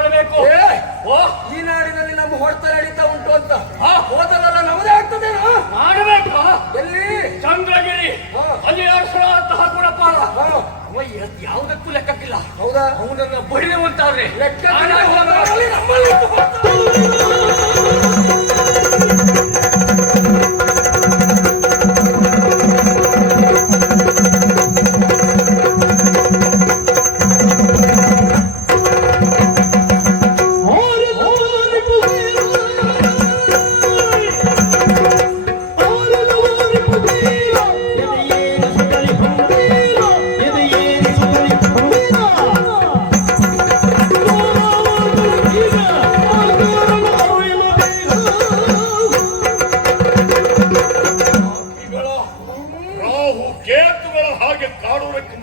ಏ, ಓ. ಈ ನಾಡಿನಲ್ಲಿ ನಮ್ಮ ಹೊಡೆತ ನಡೀತಾ ಉಂಟು ಅಂತ. ಹೋದಲ್ಲ ನಮ್ಮದೇ ಆಗ್ತದೇನೋ? ಮಾಡಬೇಕು. ಎಲ್ಲಿ? ಚಂದ್ರಗಿರಿ. ಅಲ್ಲಿ ಅವ ಯ- ಯಾವುದಕ್ಕೂ ಲೆಕ್ಕಕ್ಕಿಲ್ಲ. ಹೌದಾ? ಅವನನ್ನ ಬಡಿಯುವಂತಾದ್ರೆ ಲೆಕ್ಕ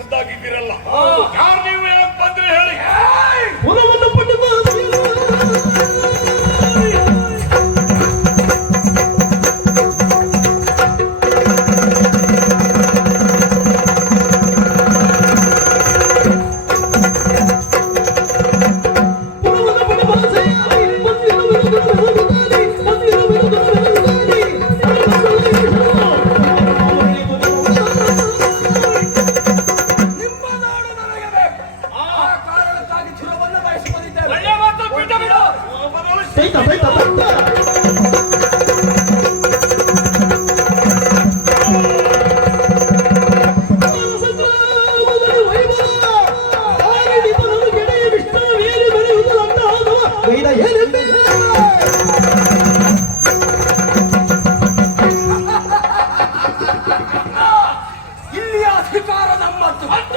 ಕಾಡುವುದಕ್ಕೆ ಮುಂದಾಗಿದ್ದೀರಲ್ಲ ಯಾರು ನೀವು ಯಾಕೆ ಬಂದ್ರೆ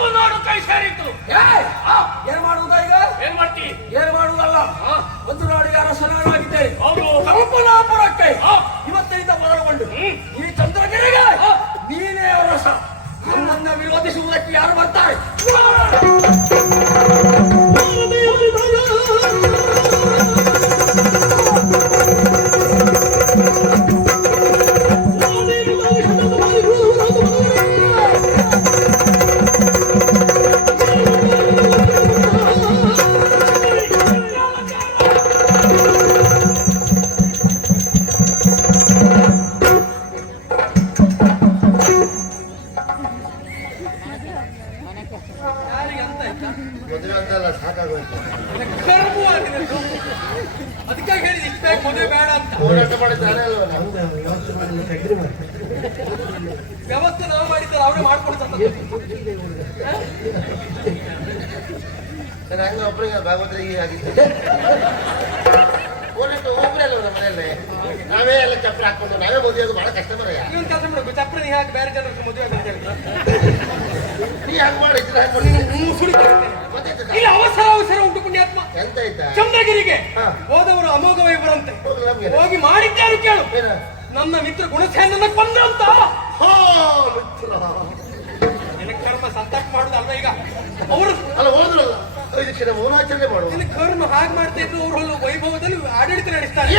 ಮತ್ತು ನಾಡು ಕೈ ಸೇರಿತು ಏಯ್! ಏನ್ ಮಾಡುವುದ ಈಗ? ಏನ್ ಮಾಡ್ತಿ? ಏನ್ ಮಾಡುವುದಲ್ಲ ಒಂದು ನಾಡಿಗೆ ಅರಸನಾಗಿದ್ದೇನೆ ಕಲ್ಪನಾಪುರಕ್ಕೆ. ಕಂಪನಾಪುರಕ್ಕೆ. ಇವತ್ತಿನಿಂದ ಬದಲಗೊಂಡು ಈ ಚಂದ್ರಗಿರಿಗೆ ನೀನೇ ಅರಸ. ನಮ್ಮನ್ನ ವಿರೋಧಿಸುವುದಕ್ಕೆ ಯಾರು ಬರ್ತಾರೆ? ಹೋರಾಟ ಮಾಡಿದ್ದಾರೆ ವ್ಯವಸ್ಥೆ ನಾವು ಮಾಡಿದ್ದಾರೆ ಅವರೇ ಮಾಡ್ಕೊಡ್ತಾರೆ ಹಂಗ ಒಬ್ಬರಿಗೆ ಭಾಗವತರಿಗೆ ಆಗಿತ್ತು. ಹೋರಾಟ ಒಬ್ಬರೇ ಅಲ್ವ ನಮ್ಮ ಮನೆಯಲ್ಲಿ? ನಾವೇ ಎಲ್ಲ ಚಪ್ಪಲಿ ಹಾಕೊಂಡು ನಾವೇ ಮದುವೆದು ಬಹಳ ಕಷ್ಟ ಬರಯ್ಯ ಕೆಲಸ ಮಾಡಬೇಕು ಚಪ್ರ ಹಾಕಿ ಬೇರೆ ಜನರಿಗೆ ಮದುವೆ ಆಗಂತ ನೀ ಹಂಗ್ ಮಾಡಿ ನೀವು ಇಲ್ಲಿ ಅವಸರ ಅವಸರ ಉಂಟು ಪುಣ್ಯಾತ್ಮ. ಎಂತ ಆಯ್ತಾ? ಚಂದ್ರಗಿರಿಗೆ. ಹೋದವರು ಅಮೋಘ ವೈಭರಂತೆ ನಮ್ಗೆ ಹೋಗಿ ಮಾಡಿದ್ದಾರು ಕೇಳು. ಏನ? ನನ್ನ ಮಿತ್ರ ಗುಣಸೇನನ್ನ ಕೊಂದ್ರಂತ. ಹಾ, ಮಿತ್ರ. ನಮ್ಮ ಸಂತಾಪ ಮಾಡುದಲ್ಲ ಈಗ? ಅವರು ಅಲ್ಲ ಹೋದ್ರಲ್ಲ ಮೌನಾಚರಣೆ ಮಾಡುವ. ನಿನ್ನ ಕರ್ಮ ಹಾಗೆ ಮಾಡ್ತಾ ಇದ್ರು ಅವರು ವೈಭವದಲ್ಲಿ ಆಡಳಿತ ನಡೆಸ್ತಾರೆ.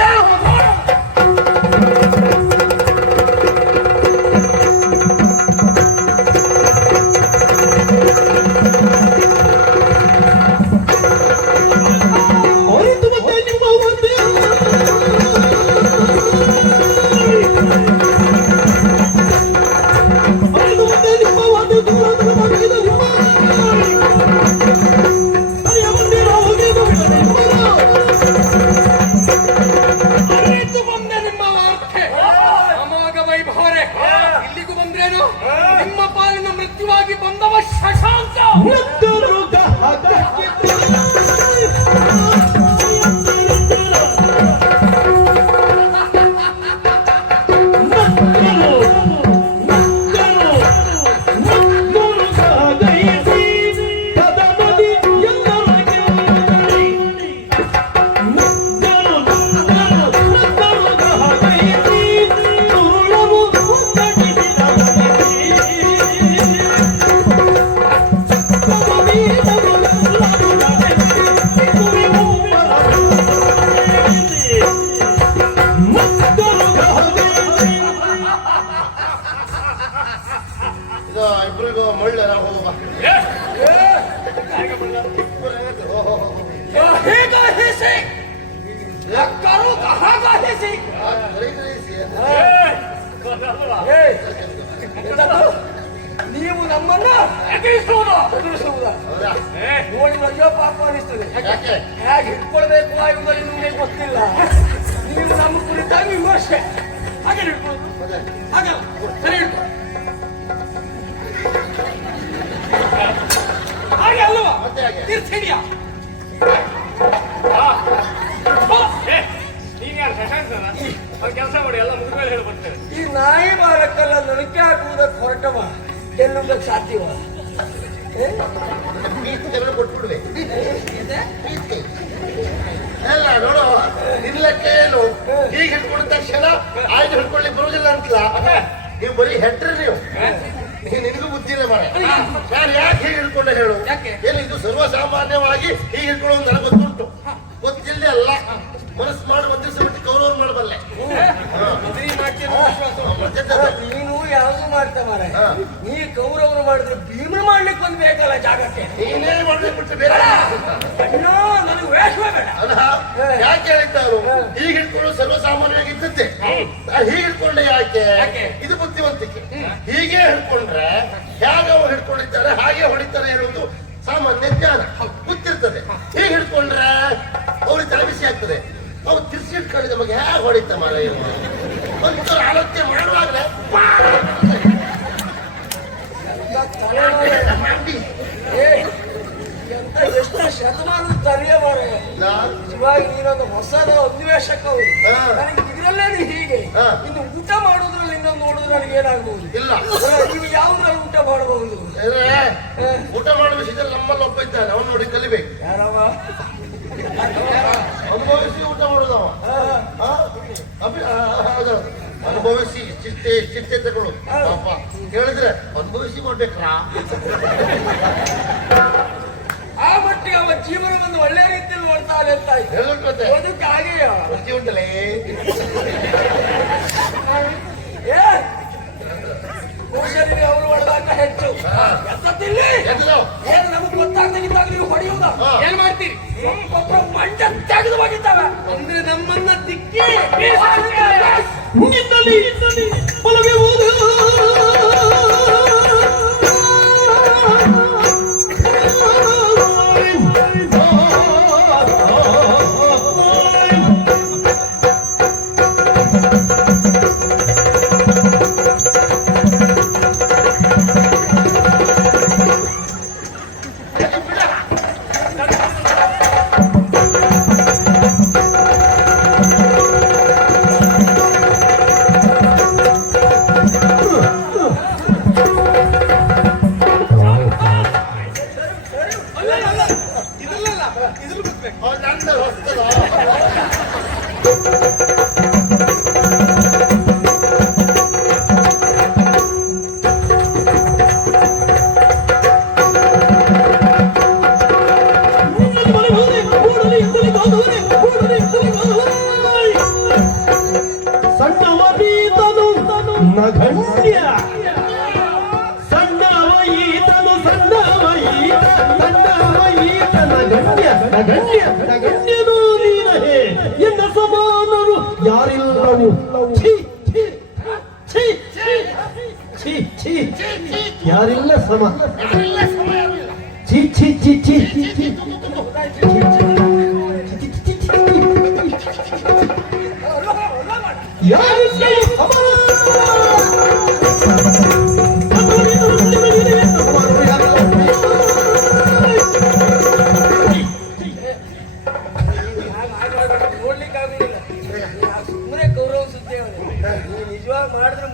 ಕೆಲಸ ಮಾಡಿ ಎಲ್ಲ ಮುಗಿದ ಹೇಳಿ ಬರ್ತೇವೆ ಈ ನಾಯಿ ಮಾರಕ್ಕೆಲ್ಲ ನರಕೆ ಹಾಕುವುದಕ್ಕೆ ಹೊರಟವ ಗೆಲ್ಲುವುದಕ್ಕೆ ಸಾಧ್ಯವ? ಪ್ರೀತಿ ಅಲ್ಲ ನೋಡು ನಿಲ್ಲಕ್ಕೆ ಏನು? ಈಗ ಹಿಡ್ಕೊಂಡ ತಕ್ಷಣ ಆಯ್ದು ಹಿಡ್ಕೊಳ್ಳಿ ಬರುವುದಿಲ್ಲ ಅಂತಲ್ಲ ನೀವು ಬರೀ ಹೆಟ್ರಿ ನೀವು. ನೀ- ನಿನಗೂ ಬುದ್ಧಿನೇ ಮಾಡ ನಾನು ಯಾಕೆ ಹೀಗೆ ಹಿಡ್ಕೊಂಡೆ ಹೇಳು? ಯಾಕೆ? ಏನು ಇದು ಸರ್ವಸಾಮಾನ್ಯವಾಗಿ ಹೀಗೆ ಹಿಡ್ಕೊಳ್ಳೋದು ನನಗೆ ಗೊತ್ತುಂಟು. ಗೊತ್ತಿಲ್ಲದೆ ಅಲ್ಲ. ಮನಸ್ಸು ಮಾಡಿ ಒಂದು ಮಾಡಬಲ್ಲೆ. ನೀನು ಯಾವುದು ಮಾಡ್ತಾ ಮಾರ ನೀ ಕೌರವರು ಮಾಡಿದ್ರೆ ಭೀಮನ ಮಾಡ್ಲಿಕ್ಕೆ ಒಂದು ಬೇಕಲ್ಲ ಜಾಗಕ್ಕೆ. ನೀನೇ ಮಾಡ್ಲಿಕ್ಕೆ ಬಿಟ್ಟು ನನಗೆ ವೇಷವೇ ಬೇಡ. ಅಲ್ಲ ಯಾಕೆ ಹೇಳ್ತಾರು ಹೀಗೆ ಹಿಡ್ಕೊಳ್ಳೋದು ಸರ್ವಸಾಮಾನ್ಯವಾಗಿ ಇದ್ದದ್ದೇ ಹೀಗೆ ಹಿಡ್ಕೊಂಡೆ ಯಾಕೆ? ಯಾಕೆ? ಇದು ಬುದ್ಧಿವಂತಿಕೆ. ಹೀಗೆ ಹಿಡ್ಕೊಂಡ್ರೆ ಹೇಗೆ ಅವ್ರು ಹಿಡ್ಕೊಂಡಿದ್ದಾರೆ ಹಾಗೆ ಹೊಡಿತಾರೆ ಹೇಳುವುದು ಸಾಮಾನ್ಯ ಜ್ಞಾನ. ಗೊತ್ತಿರ್ತದೆ. ಹೀಗೆ ಹಿಡ್ಕೊಂಡ್ರೆ ಅವ್ರಿಗೆ ತಲೆಬಿಸಿ ಆಗ್ತದೆ. ಅವ್ರು ತಿರ್ಸಿಟ್ ಹಿಡ್ಕೊಂಡಿದ್ದ ನಮಗೆ ಹೇಗೆ ಹೊಡಿತ ಮಾರ ಒಂಚೂರು ಆಲೋಚನೆ ಮಾಡುವಾಗಲೇ. ಮಂಡಿ ಎಷ್ಟು ಶತಮಾನ ನಾನು ಇವಾಗ ನೀನೊಂದು ಹೊಸದ ಅನ್ವೇಷಕ. ನನಗೆ ಇದರಲ್ಲೇ ಹೀಗೆ. ಇನ್ನು ಊಟ ಮಾಡೋದ್ರಲ್ಲಿಂದ ಇನ್ನೊಂದು ನೋಡಿದ್ರೆ ನನಗೆ ಏನಾಗಬಹುದು ಇಲ್ಲ. ನೀವು ಯಾವ್ದ್ರಲ್ಲಿ ಊಟ ಮಾಡಬಹುದು? ಊಟ ವಿಷಯದಲ್ಲಿ ನಮ್ಮಲ್ಲಿ ಒಬ್ಬ ಇದ್ದಾನೆ. ಅವನು ನೋಡಿ ಕಲಿಬೇಕು. ಯಾರವ ಅನುಭವಿಸಿ ಊಟ ಮಾಡೋದವ. ಅನುಭವಿಸಿ ಚಿಟ್ಟೆ ಚಿಟ್ಟೆ ತಗೊಳ್ಳು. ಪಾಪ. ಹೇಳಿದ್ರೆ ಅನುಭವಿಸಿ ಮಾಡ್ಬೇಕ್ರಾ? ಆ ಮಟ್ಟಿಗೆ ಅವ ಜೀವನವನ್ನು ಒಳ್ಳೆ ರೀತಿಯಲ್ಲಿ ನೋಡ್ತಾನೆ ಅಂತ ಅದಕ್ಕೆ ಹಾಗೆಯ? ಬುದ್ಧಿ ಉಂಟಲೇ ಏ ಪುರುಷರಿಗೆ ಅವರು ಹೊಡೆದಾಗ ಹೆಚ್ಚು.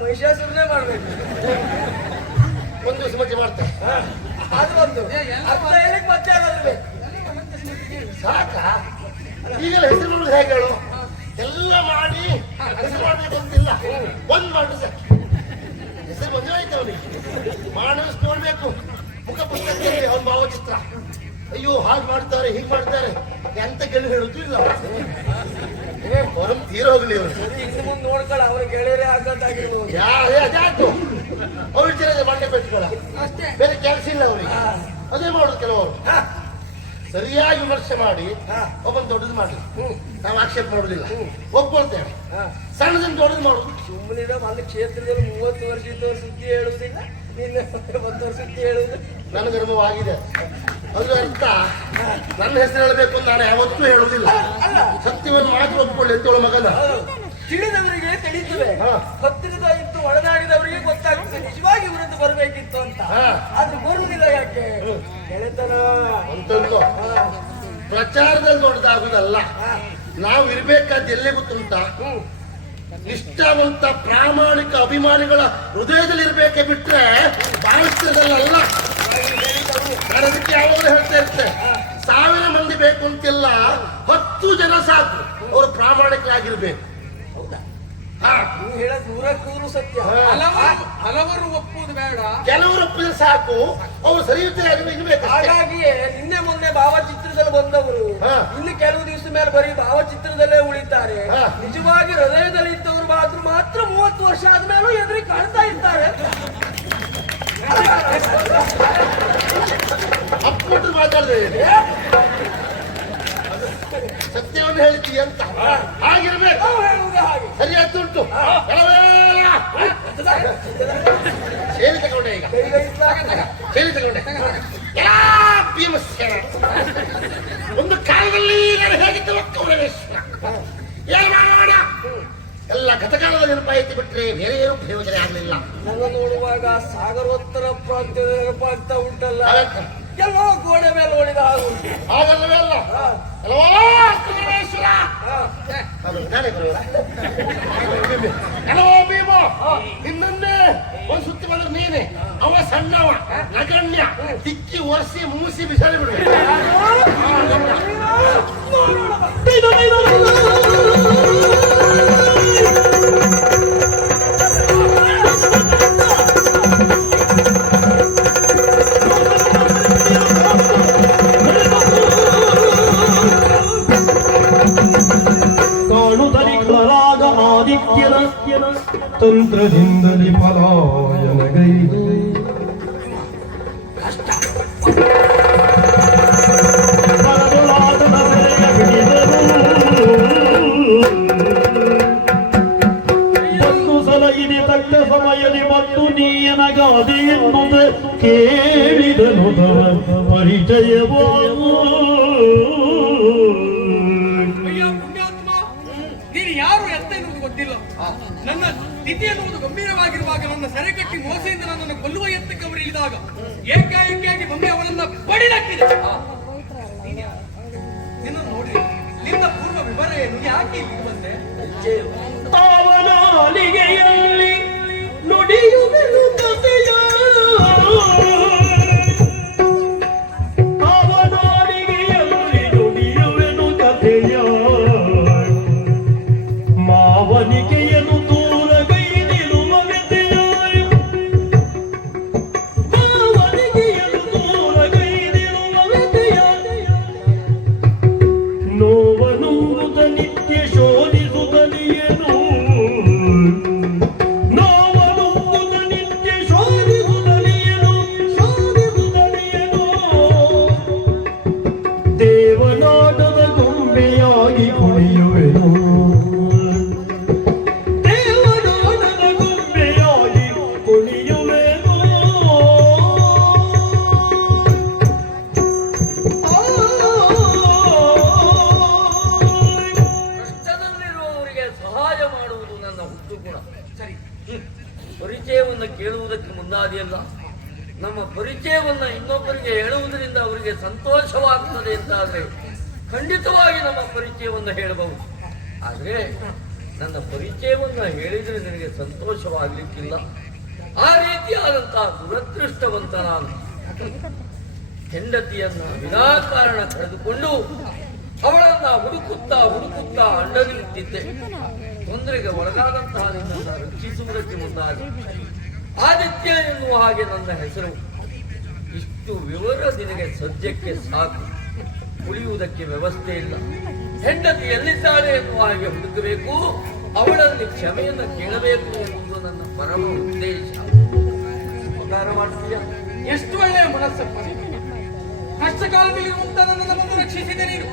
ಮಹಿಷಾಸುರನೇ ಮಾಡ್ಬೇಕು. ಒಂದು ದಿವಸ ಮಾಡ್ತಾರೆ ಅದು ಒಂದು. ಅರ್ಥ ಹೇಳಕ್ ಮತ್ತೆ ಏನಾದ್ರು ಬೇಕು? ಸಾಕ? ಈಗಲ ಹೆಸರು ಮಾಡೋದು ಹೇಗೆ ಹೇಳು? ಎಲ್ಲ ಮಾಡಿ ಹೆಸರು ಮಾಡಬೇಕು ಅಂತಿಲ್ಲ. ಒಂದ್ ಮಾಡು ಸರ್. ಹೆಸರು ಮದುವೆ ಆಯ್ತು ಅವನಿಗೆ. ಮಾನವ ನೋಡ್ಬೇಕು. ಮುಖ ಪುಸ್ತಕದಲ್ಲಿ ಅವನ ಭಾವಚಿತ್ರ. ಅಯ್ಯೋ ಹಾಗೆ ಮಾಡ್ತಾರೆ ಹೀಗೆ ಮಾಡ್ತಾರೆ ಎಂತ ಗೆಳು ಹೇಳುದು ಇಲ್ಲ. ತೀರ ತೀರೋಗ್ಲಿ ಅವರು. ಸರಿ ಇನ್ನು ಮುಂದೆ ನೋಡ್ಕೊಳ್ಳ ಅವ್ರ ಗೆಳೆಯರೇ ಅದೇ ಅದಾಯ್ತು ಅವ್ರ ಜನ ಅಷ್ಟೇ. ಬೇರೆ ಕೆಲಸ ಇಲ್ಲ ಅವ್ರಿಗೆ. ಅದೇ ಮಾಡುದು ಕೆಲವರು. ಸರಿಯಾಗಿ ವಿಮರ್ಶೆ ಮಾಡಿ ಒಬ್ಬನ್ ದೊಡ್ಡದು ಮಾಡಿ ನಾವು ಆಕ್ಷೇಪ ಮಾಡುದಿಲ್ಲ. ಒಪ್ಕೊಳ್ತೇವೆ. ಸಣ್ಣದನ್ನು ದೊಡ್ಡದು ಮಾಡುದು. ಸುಮ್ಮನೆ ಒಂದು ಕ್ಷೇತ್ರದಲ್ಲಿ ಮೂವತ್ತು ವರ್ಷ ಇದ್ದವ್ರು ಸುದ್ದಿ ಹೇಳುದಿಲ್ಲ ನಿನ್ನೆ ಒಂದು ವರ್ಷ ಸುದ್ದಿ ಹೇಳುದು. ನನಗೆ ಅನುಭವವಾಗಿದೆ ಅದ್ರ ಅಂತ ನನ್ನ ಹೆಸರು ಹೇಳಬೇಕು ಅಂತ ನಾನು ಯಾವತ್ತೂ ಹೇಳುದಿಲ್ಲ ಸತ್ಯವನ್ನು ಮಾತ್ರ ಒಪ್ಕೊಳ್ಳಿ ಅಂತೇಳು ಮಗನ? ತಿಳಿದವರಿಗೆ ತಿಳಿಯುತ್ತವೆ ಹಾ. ಹತ್ತಿರದ ಇತ್ತು ಒಳನಾಡಿದವರಿಗೆ ಗೊತ್ತಾಗ್ತದೆ. ನಿಜವಾಗಿ ಇವರದ್ದು ಬರಬೇಕಿತ್ತು ಅಂತ. ಆದ್ರೆ ಬರುವುದಿಲ್ಲ ಯಾಕೆ? ಅಂತಂದು ಪ್ರಚಾರದಲ್ಲಿ ದೊಡ್ಡದಾಗುದಲ್ಲ ನಾವು ಇರ್ಬೇಕಾದ ಎಲ್ಲಿ ಗೊತ್ತುಂಟ ನಿಷ್ಠಾವಂತ ಪ್ರಾಮಾಣಿಕ ಅಭಿಮಾನಿಗಳ ಹೃದಯದಲ್ಲಿ ಇರ್ಬೇಕೆ ಬಿಟ್ರೆ ಬಾಳಿಸ್ತದಲ್ಲ ನಾನು ಅದಕ್ಕೆ ಯಾವಾಗಲೂ ಹೇಳ್ತಾ ಇರ್ತೇನೆ ಸಾವಿರ ಮಂದಿ ಬೇಕು ಅಂತಿಲ್ಲ ಹತ್ತು ಜನ ಸಾಕು ಅವರು ಪ್ರಾಮಾಣಿಕರಾಗಿರ್ಬೇಕು. ಹಾ. ನೀವು ಹೇಳೋದು ನೂರಕ್ಕೆ ಸತ್ಯ. ಹಲವರು ಒಪ್ಪುವುದು ಬೇಡ. ಕೆಲವರು ಒಪ್ಪಿದ ಸಾಕು ಅವರು ಸರಿ ಇರ್ಬೇಕು ಹಾಗಾಗಿಯೇ ನಿನ್ನೆ ಮೊನ್ನೆ ಭಾವಚಿತ್ರದಲ್ಲಿ ಬಂದವರು. ಇನ್ನು ಕೆಲವು ದಿವಸ ಮೇಲೆ ಬರೀ ಭಾವಚಿತ್ರದಲ್ಲೇ ಉಳಿತಾರೆ. ನಿಜವಾಗಿ ಹೃದಯದಲ್ಲಿ ಇದ್ದವರು ಮಾತ್ರ ಮಾತ್ರ ಮೂವತ್ತು ವರ್ಷ ಆದ್ಮೇಲೂ ಎದುರಿಗೆ ಕಾಣ್ತಾ ಇರ್ತಾರೆ. ಸತ್ಯವನ್ನು ಹೇಳ್ತೀವಿ ಅಂತ. ಹಾಗಿರ್ಬೇಕು. ಸರಿಯಾಗಿ ಉಂಟು. ಸೇರಿ ತಗೊಂಡೆ ಈಗ. ಸೇರಿ ತಗೊಂಡೆ. ಭೀಮಸೇನ. ಒಂದು ಕಾಲದಲ್ಲಿ ನಾನು ಹೇಗಿದ್ದ ಕೌರವೇಶ್ವರ ಏನು ಮಾಡೋಣ? ಎಲ್ಲ ಗತಕಾಲದ ನೆನಪಾಯಿತು ಬಿಟ್ರೆ ಬೇರೆ ಏನು ಪ್ರಯೋಜನ ಆಗಲಿಲ್ಲ. ನನ್ನ ನೋಡುವಾಗ ಸಾಗರೋತ್ತರ ಪ್ರಾಂತ್ಯದ ನೆನಪಾಗ್ತಾ ಉಂಟಲ್ಲ? ಎಲ್ಲೋ ಗೋಡೆ ಮೇಲೆ ಓಡಿದ ಹಾಗೆ ಉಂಟು. ಹಾಗಲ್ಲವೇ ಅಲ್ಲ ಹಾ. ಅಲ್ವೋ ಕೌರವೇಶ್ವರ ಹಾ. ಅದು ನಾನೇ ಬರುವಲ್ಲ? ಹಲೋ ಭೀಮ. ನಿನ್ನನ್ನೇ ಒಂದ್ ಸುತ್ತಿ ಬಂದ್ರೆ ನೀನೆ. ಅವ ಸಣ್ಣವ ನಗಣ್ಯ ತಿಕ್ಕಿ ಒರೆಸಿ ಮೂಸಿ ಬಿಸಾಡಿ ಬಿಡ್ಬೇಕು ಪೂರ್ವ ವಿವರ ಏನು ಹೇಳುವುದರಿಂದ ಸಂತೋಷವಾಗುತ್ತದೆ ಅಂತಾದ್ರೆ ಖಂಡಿತವಾಗಿ ನಮ್ಮ ಪರಿಚಯವನ್ನು ಹೇಳಬಹುದು. ಆದರೆ ನನ್ನ ಪರಿಚಯವನ್ನು ಹೇಳಿದರೆ ನನಗೆ ಸಂತೋಷವಾಗಲಿಕ್ಕಿಲ್ಲ. ಆ ರೀತಿಯಾದಂತಹ ದುರದೃಷ್ಟವಂತ ನಾನು ಹೆಂಡತಿಯನ್ನು ವಿನಾಕಾರಣ ಕಳೆದುಕೊಂಡು ಅವಳನ್ನ ಹುಡುಕುತ್ತಾ ಹುಡುಕುತ್ತಾ ಅಡ್ಡಗಿಟ್ಟಿದ್ದೆ ತೊಂದರೆಗೆ ಒಳಗಾದಂತಹ ನಿನ್ನನ್ನು ರಕ್ಷಿಸುವುದಕ್ಕೆ ಮುಂದಾಗಿ ಆದಿತ್ಯ ಎನ್ನುವ ಹಾಗೆ ನನ್ನ ಹೆಸರು. ಇಷ್ಟು ವಿವರ ನಿನಗೆ ಸದ್ಯಕ್ಕೆ ಸಾಕು. ಉಳಿಯುವುದಕ್ಕೆ ವ್ಯವಸ್ಥೆ ಇಲ್ಲ. ಹೆಂಡತಿ ಎಲ್ಲಿದ್ದಾಳೆ ಎನ್ನುವ ಹಾಗೆ ಹುಡುಕಬೇಕು ಅವಳಲ್ಲಿ ಕ್ಷಮೆಯನ್ನು ಕೇಳಬೇಕು ಎಂಬುದು ನನ್ನ ಪರಮ ಉದ್ದೇಶ. ಉಪಕಾರ ಮಾಡ್ತೀಯ? ಎಷ್ಟು ಒಳ್ಳೆಯ ಮನಸ್ಸಪ್ಪ ಕಷ್ಟ ಕಾಲದಲ್ಲಿ ಇರುವಂತ ನನ್ನನ್ನು ಬಂದು ರಕ್ಷಿಸಿದೆ ನೀನು.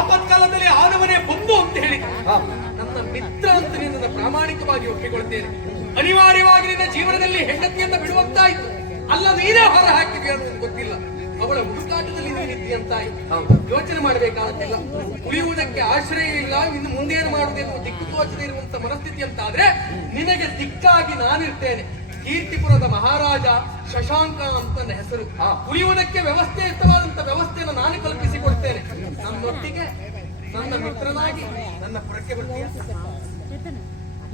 ಆಪತ್ಕಾಲದಲ್ಲಿ ಆದವನೇ ಬಂದು ಅಂತ ಹೇಳಿ. ನನ್ನ ಮಿತ್ರ ಅಂತ ನಿನ್ನನ್ನು ಪ್ರಾಮಾಣಿಕವಾಗಿ ಒಪ್ಪಿಕೊಳ್ತೇನೆ ಅನಿವಾರ್ಯವಾಗಿ ನಿನ್ನ ಜೀವನದಲ್ಲಿ ಹೆಂಡತಿಯನ್ನು ಬಿಡುವಂತಾಯ್ತು. ಅಲ್ಲ ನೀನೇ ಹೊರ ಹಾಕಿದೆ ಅನ್ನೋದು ಗೊತ್ತಿಲ್ಲ. ಅವಳ ಹುಡುಕಾಟದಲ್ಲಿ ನೀನಿದ್ದಿ ಅಂತ ಹೌದು. ಯೋಚನೆ ಮಾಡಬೇಕಾಗುತ್ತಿಲ್ಲ ಉಳಿಯುವುದಕ್ಕೆ ಆಶ್ರಯ ಇಲ್ಲ ಇನ್ನು ಮುಂದೇನು ಮಾಡುವುದೆನ್ನುವ ದಿಕ್ಕು ತೋಚದೆ ಇರುವಂತ ಮನಸ್ಥಿತಿ ಅಂತಾದ್ರೆ ನಿನಗೆ ದಿಕ್ಕಾಗಿ ನಾನಿರ್ತೇನೆ. ಕೀರ್ತಿಪುರದ ಮಹಾರಾಜ ಶಶಾಂಕ ಅಂತ ನನ್ನ ಹೆಸರು. ಉಳಿಯುವುದಕ್ಕೆ ವ್ಯವಸ್ಥೆಯುತವಾದಂತ ವ್ಯವಸ್ಥೆಯನ್ನು ನಾನು ಕಲ್ಪಿಸಿಕೊಡ್ತೇನೆ. ನನ್ನೊಟ್ಟಿಗೆ ನನ್ನ ಮಿತ್ರನಾಗಿ ನನ್ನ ಪುರಕ್ಕೆ ಬರ್ತೀಯ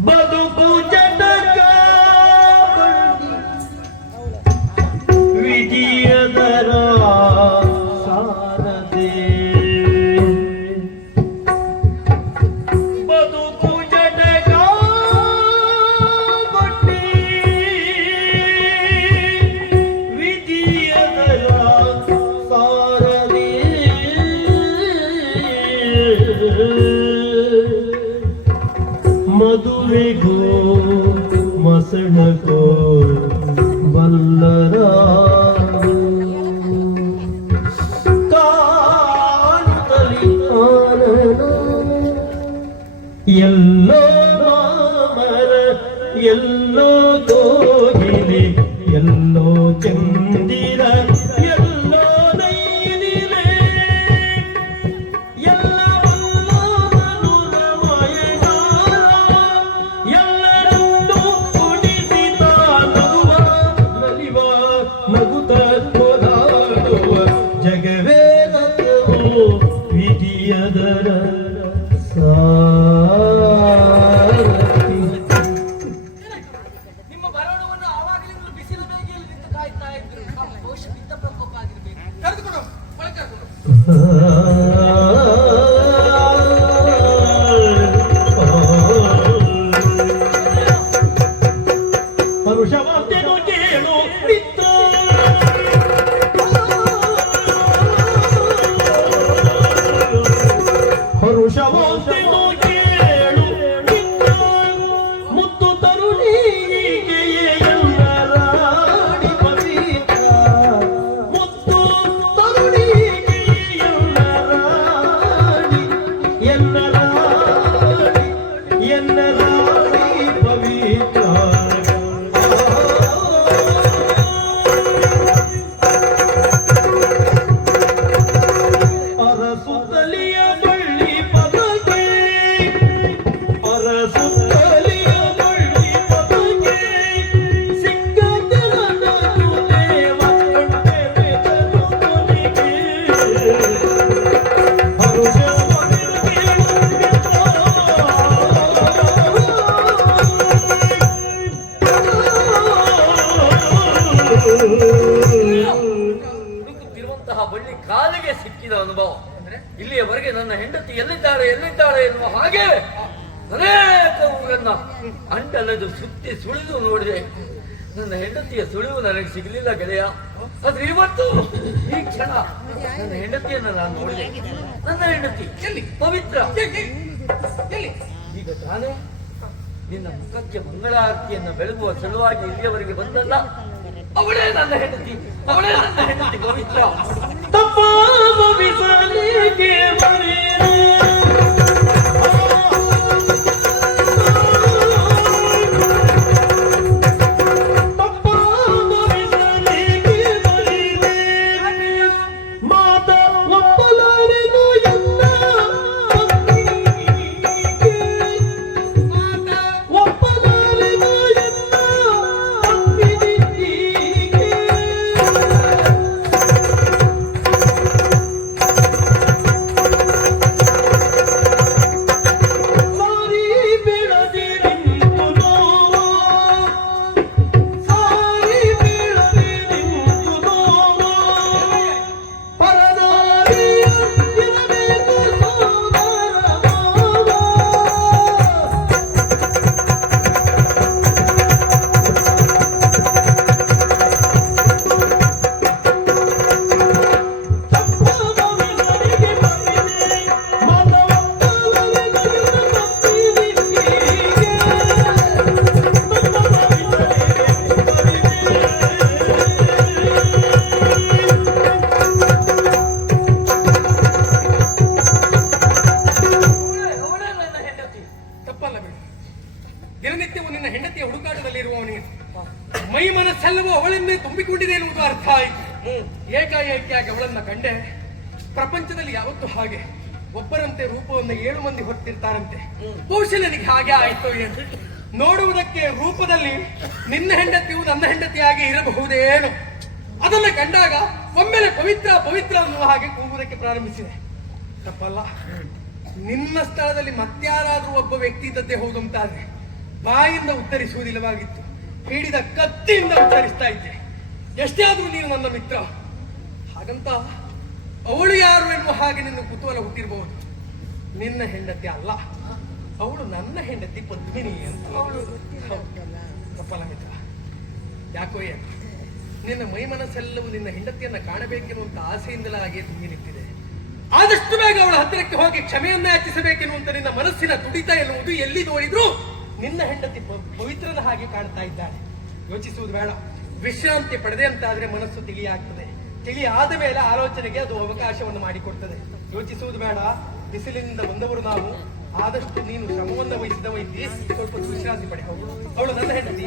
ಬದುಕು ವಿಜಯದರ ತಾನೇ ನಿನ್ನ ಮುಖಕ್ಕೆ ಮಂಗಳಾರತಿಯನ್ನು ಬೆಳಗುವ ಸಲುವಾಗಿ ಇಲ್ಲಿಯವರೆಗೆ ಬಂದಲ್ಲ, ಅವಳೇ ನನ್ನ ಹೆಂಡತಿ, ಅವಳೇ ನನ್ನ ಹೆಂಡತಿ ಪವಿತ್ರ. ತಪ್ಪಾವ ಇರಬಹುದೇನು. ಅದನ್ನು ಕಂಡಾಗ ಒಮ್ಮೆಲೆ ಪವಿತ್ರ ಪವಿತ್ರ ಅನ್ನುವ ಹಾಗೆ ಕೂಗುವುದಕ್ಕೆ ಪ್ರಾರಂಭಿಸಿದೆ. ತಪ್ಪಲ್ಲ. ನಿನ್ನ ಸ್ಥಳದಲ್ಲಿ ಮತ್ಯಾರಾದ್ರೂ ಒಬ್ಬ ವ್ಯಕ್ತಿ ಇದ್ದದ್ದೇ ಹೌದು ಅಂತಾದ್ರೆ ಬಾಯಿಂದ ಉತ್ತರಿಸುವುದಿಲ್ಲವಾಗಿತ್ತು. ಹಿಡಿದ ಕತ್ತಿಯಿಂದ ಉತ್ತರಿಸ್ತಾ ಇದ್ದೆ. ಎಷ್ಟೇ ಆದರೂ ನೀನು ನನ್ನ ಮಿತ್ರ. ಹಾಗಂತ ಅವಳು ಯಾರು ಎನ್ನುವ ಹಾಗೆ ನಿನ್ನ ಕುತೂಹಲ ಹುಟ್ಟಿರಬಹುದು ನಿನ್ನ ಹೆಂಡತಿ ಅಲ್ಲ. ಅವಳು ನನ್ನ ಹೆಂಡತಿ ಪದ್ಮಿನಿ ಅಂತ. ಅವಳು ತಪ್ಪಲ್ಲ ಮಿತ್ರ. ಯಾಕೋ ಏನು? ನಿನ್ನ ಮೈ ಮನಸ್ಸೆಲ್ಲವೂ ನಿನ್ನ ಹೆಂಡತಿಯನ್ನ ಕಾಣಬೇಕೆನ್ನುವಂತ ಆಸೆಯಿಂದಲಾಗಿ ತುಂಬಿ ನಿಂತಿದೆ ಆದಷ್ಟು ಬೇಗ ಅವಳ ಹತ್ತಿರಕ್ಕೆ ಹೋಗಿ ಕ್ಷಮೆಯನ್ನ ಯಾಚಿಸಬೇಕೆನ್ನುವಂತ ನಿನ್ನ ಮನಸ್ಸಿನ ತುಡಿತ ಎನ್ನುವುದು ಎಲ್ಲಿ ನೋಡಿದ್ರು ನಿನ್ನ ಹೆಂಡತಿ ಪವಿತ್ರದ ಹಾಗೆ ಕಾಣ್ತಾ ಇದ್ದಾಳೆ. ಯೋಚಿಸುವುದು ಬೇಡ. ವಿಶ್ರಾಂತಿ ಪಡೆದೆ ಅಂತಾದ್ರೆ ಮನಸ್ಸು ತಿಳಿಯಾಗ್ತದೆ. ತಿಳಿ ಆದ ಮೇಲೆ ಆಲೋಚನೆಗೆ ಅದು ಅವಕಾಶವನ್ನು ಮಾಡಿಕೊಡ್ತದೆ. ಯೋಚಿಸುವುದು ಬೇಡ. ಬಿಸಿಲಿನಿಂದ ಬಂದವರು ನಾವು ಆದಷ್ಟು ನೀನು ಶ್ರಮವನ್ನು ವಹಿಸಿದ ವೈದ್ಯ ಸ್ವಲ್ಪ ವಿಶ್ರಾಂತಿ ಪಡೆ. ಅವಳು ನನ್ನ ಹೆಂಡತಿ.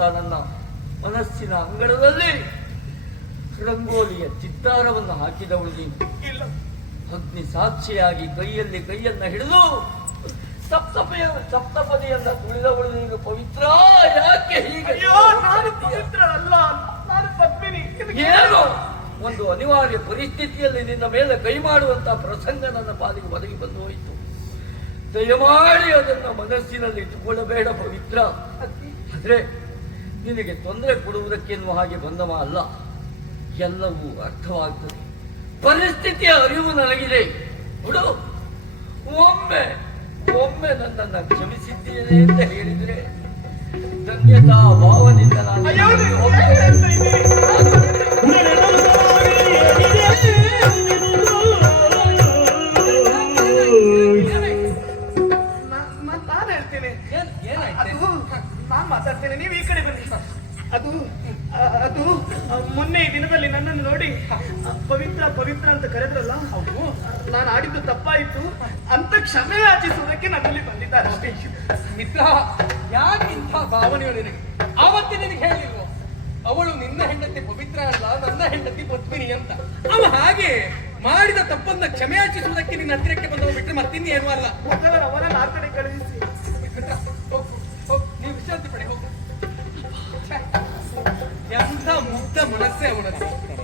ನನ್ನ ಮನಸ್ಸಿನ ಅಂಗಳದಲ್ಲಿ ರಂಗೋಲಿಯ ಚಿತ್ತಾರವನ್ನು ಹಾಕಿದವಳಿಗೆ ನೀನು. ಇಲ್ಲ. ಅಗ್ನಿ ಸಾಕ್ಷಿಯಾಗಿ ಕೈಯಲ್ಲಿ ಕೈಯನ್ನ ಹಿಡಿದು ಸಪ್ತಪೆಯ ಸಪ್ತಪದಿಯನ್ನ ತುಳಿದವಳು ನೀನು ಪವಿತ್ರ. ಯಾಕೆ ಹೀಗೆ? ಅಯ್ಯೋ ನಾನು ಪವಿತ್ರ ಅಲ್ಲ ನಾನು ಪದ್ಮಿನಿ. ಇದಕ್ಕೆ ಒಂದು ಅನಿವಾರ್ಯ ಪರಿಸ್ಥಿತಿಯಲ್ಲಿ ನಿನ್ನ ಮೇಲೆ ಕೈ ಮಾಡುವಂತ ಪ್ರಸಂಗ ನನ್ನ ಪಾಲಿಗೆ ಒದಗಿ ಬಂದು ಹೋಯಿತು. ದಯಮಾಡಿ ಅದನ್ನ ಮನಸ್ಸಿನಲ್ಲಿ ಇಟ್ಟುಕೊಳ್ಳಬೇಡ ಪವಿತ್ರ. ಆದ್ರೆ ನಿನಗೆ ತೊಂದರೆ ಕೊಡುವುದಕ್ಕೆನ್ನುವ ಹಾಗೆ ಬಂದವ ಅಲ್ಲ. ಎಲ್ಲವೂ ಅರ್ಥವಾಗ್ತದೆ. ಪರಿಸ್ಥಿತಿಯ ಅರಿವು ನನಗಿದೆ ಬಿಡು. ಒಮ್ಮೆ ಒಮ್ಮೆ ನನ್ನನ್ನ ಕ್ಷಮಿಸಿದ್ದೇನೆ ಅಂತ ಹೇಳಿದ್ರೆ ಧನ್ಯತಾ ಭಾವದಿಂದ ನಾನು ಮಾತಾಡ್ತೇನೆ ನೀವು ಈ ಕಡೆ ಬನ್ನಿ. ಅದು ಅದು ಮೊನ್ನೆ ಈ ದಿನದಲ್ಲಿ ನನ್ನನ್ನು ನೋಡಿ ಪವಿತ್ರ ಪವಿತ್ರ ಅಂತ ಕರೆದ್ರಲ್ಲ? ಹೌದು. ನಾನು ಆಡಿದ್ದು ತಪ್ಪಾಯಿತು. ಅಂತ ಕ್ಷಮೆ ಆಚಿಸುವುದಕ್ಕೆ ನನ್ನಲ್ಲಿ ಬಂದಿದ್ದಾರೆ ಅಷ್ಟೇ. ಮಿತ್ರ ಯಾಕೆ ಇಂಥ ಭಾವನೆಗಳು ನಿನಗೆ? ಆವತ್ತೇ ನಿನಗೆ ಹೇಳಿಲ್ವೋ? ಅವಳು ನಿನ್ನ ಹೆಂಡತಿ ಪವಿತ್ರ ಅಲ್ಲ ನನ್ನ ಹೆಂಡತಿ ಪದ್ಮಿನಿ ಅಂತ. ಅವ ಹಾಗೆ ಮಾಡಿದ ತಪ್ಪನ್ನ ಕ್ಷಮೆಯಾಚಿಸುವುದಕ್ಕೆ ನಿನ್ನ ಹತ್ತಿರಕ್ಕೆ ಬಂದವ ಬಿಟ್ಟರೆ ಮತ್ತಿನ್ನೇನು ಅಲ್ಲ. ಅವರ ಅವರನ್ನು ಆ ಕಡೆ ಕಳುಹಿಸಿ. ಮನಸ್ಸೇ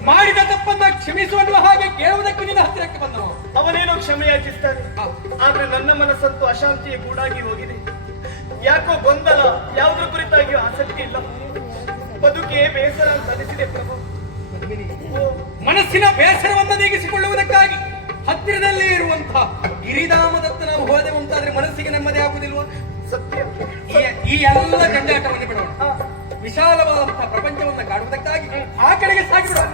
ಮಾಡಿದ ತಪ್ಪನ್ನ ಕ್ಷಮಿಸುವ ಹಾಗೆ ಕೇಳುವುದಕ್ಕೆ ನಿನ್ನ ಹತ್ತಿರಕ್ಕೆ ಬಂದವು ಅವನೇನೋ ಕ್ಷಮೆ ಯಾಚಿಸ್ತಾನೆ ಆದ್ರೆ ನನ್ನ ಮನಸ್ಸಂತೂ ಅಶಾಂತಿಯ ಗೂಡಾಗಿ ಹೋಗಿದೆ. ಯಾಕೋ ಗೊಂದಲ ಯಾವುದ್ರ ಕುರಿತಾಗಿಯೂ ಆಸಕ್ತಿ ಇಲ್ಲ. ಬದುಕೆ ಬೇಸರ ಅಂತ ಅನಿಸಿದೆ ಪ್ರಭು. ಮನಸ್ಸಿನ ಬೇಸರವನ್ನು ನೀಗಿಸಿಕೊಳ್ಳುವುದಕ್ಕಾಗಿ ಹತ್ತಿರದಲ್ಲಿ ಇರುವಂತಹ ಗಿರಿಧಾಮದತ್ತ ನಾವು ಹೋದೆವಂತಾದ್ರೆ ಮನಸ್ಸಿಗೆ ನೆಮ್ಮದಿ ಆಗುವುದಿಲ್ವಾ? ಸತ್ಯ. ಈ- ಎಲ್ಲ ಜಂಜಾಟವನ್ನು ಬಿಡೋಣ. ವಿಶಾಲವಾದಂತಹ ಪ್ರಪಂಚವನ್ನು ಕಾಡುವುದಕ್ಕಾಗಿ ಆ ಕಡೆಗೆ ಸಾಗಿಬಿಡೋಣ